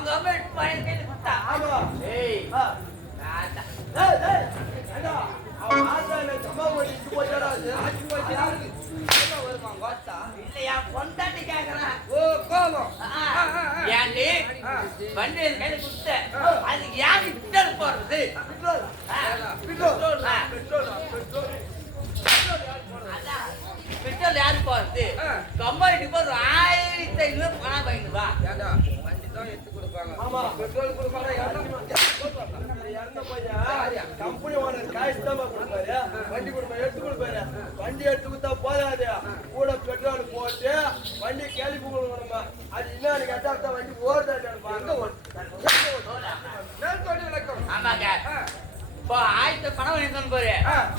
அவங்க அம்மா பையன் கையில கொடுத்தா. ஆமா. ஏய் ஆத்தா. டேய் அண்ணா அவன் ஆத்தால சம்பா பண்ணி போச்சடா ஆச்சி போச்சடா வருமா வாத்தா இல்லையா பொண்டாட்டி கேக்குறான். ஓ கோபம் ஏன்டி வண்டி கையில கொடுத்த அதுக்கு யாரு விட்டல் போறது? பெட்ரோல் பெட்ரோல் யாரு போறது? கம்பெனி போற 1500 பணம் வாங்கிட்டு வா. வண்டி தான் எடுத்து கொடுப்பாங்க. ஆமா பெட்ரோல் கொடுப்பாங்க. இறந்த பையன் கம்பெனி ஓனர் காசு தான் கொடுப்பாரு. வண்டி கொடுப்பாரு எடுத்து கொடுப்பாரு. வண்டி எடுத்து கொடுத்தா போதாது கூட பெட்ரோல் போட்டு வண்டி கேள்வி கொடுக்கணுமா? அது என்ன கேட்டா வண்டி ஓடுதாங்க ஆமாங்க. இப்போ 1000 பணம் வாங்கிட்டு போரு.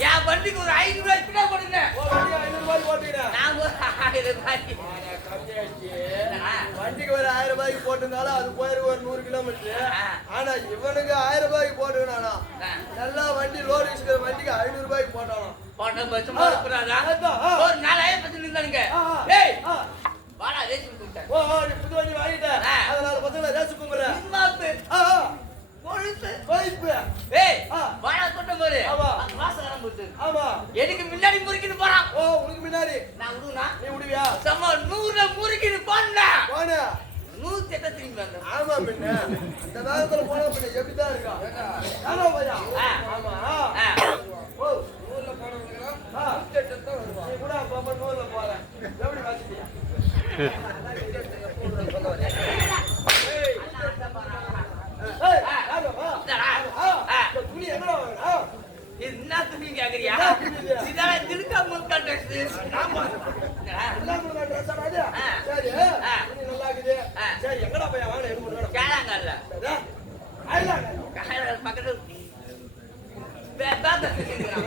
என் வண்டிக்கு ஒரு 500 ரூபாய் பின்னா போடுங்க. வண்டி 500 ரூபாய் போட்டுக்கிறேன். நான் ஒரு 1000 ரூபாய் வண்டிக்கு ஒரு 1000 ரூபாய்க்கு போட்டிருந்தாலும் அது போயிரு ஒரு 100 கிலோமீட்டர். ஆனா இவனுக்கு 1000 ரூபாய்க்கு போட்டுக்கணா நல்லா வண்டி லோடு இருக்கிற வண்டிக்கு 500 ரூபாய்க்கு போட்டானா போட்ட பஸ் ஒரு 4000 பத்து நின்றானுங்க. ஏய் வாடா ரேஸ் கூப்பிட்டேன். ஓ நீ புது வண்டி வாங்கிட்டேன் அதனால பசங்க ரேஸ் கூப்பிடுறேன். ஏய் வாடா கொட்ட போரு. வாசகரம் போட்டு. ஆமா எனக்கு முன்னாடி முறுக்கிட்டு போறான். ஓ உனக்கு முன்னாடி நான் விடுனா? நீ விடுவியா? சம 100 முறுக்கிட்டு போனா போனா 100 எட்ட திரும்பி வந்த. ஆமா பின்ன அந்த வேகத்துல போனா பின்ன எப்படிதான் இருக்கா? ஆமா பையா. ஆமா ஓ 100ல போனவங்க 108 தான் வருவா. நீ கூட பாப்பா 100ல போற. எப்படி வாசிட்டியா? என்ன துணி கேக்குறியா? இதான் திருக்கா முழுக்கா ட்ரெஸ். ஆமா சரி நல்லா இருக்குது. சரி எங்கடா பையா வாங்க எடுக்கணும் கேளாங்கல்ல பக்கத்து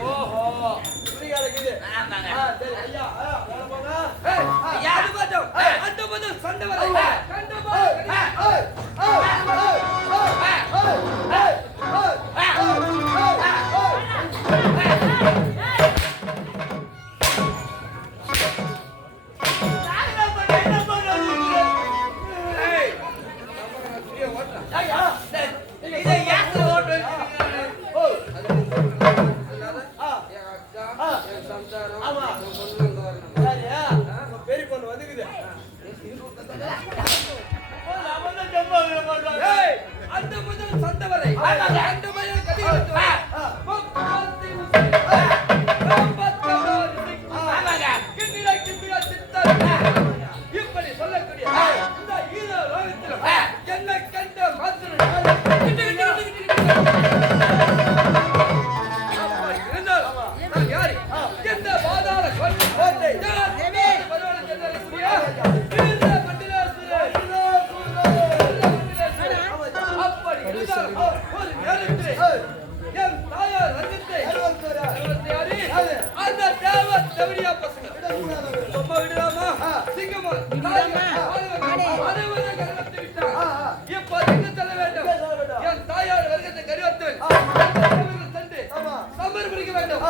ஓஹோ துணி கிடைக்குது. ஆமாங்க. சரி ஐயா வேலை போங்க. யாரு பார்த்தோம் அந்த பார்த்தோம் சண்டை வர கண்டு பெரிய பொண்ணு வந்துக்குது. அந்த முதல் சண்டை வரை அந்த மயம் கதிகள் இப்படி சொல்லக்கூடிய இந்த ஈரோ ரோகத்திலும் என்ன கண்ட மாத்திரம் நான் யாரு எந்த பாதாள கோட்டை ஒரு நேரத்தில் என் தாயார் ரஞ்சித்தை அந்த தேவ தவடியா பசங்க சும்மா விடலாமா? சிங்கமா இப்ப எங்க செல்ல வேண்டும்? என் தாயார் வருகத்தை கருவத்தில் சென்று சமர்ப்பிக்க வேண்டும்.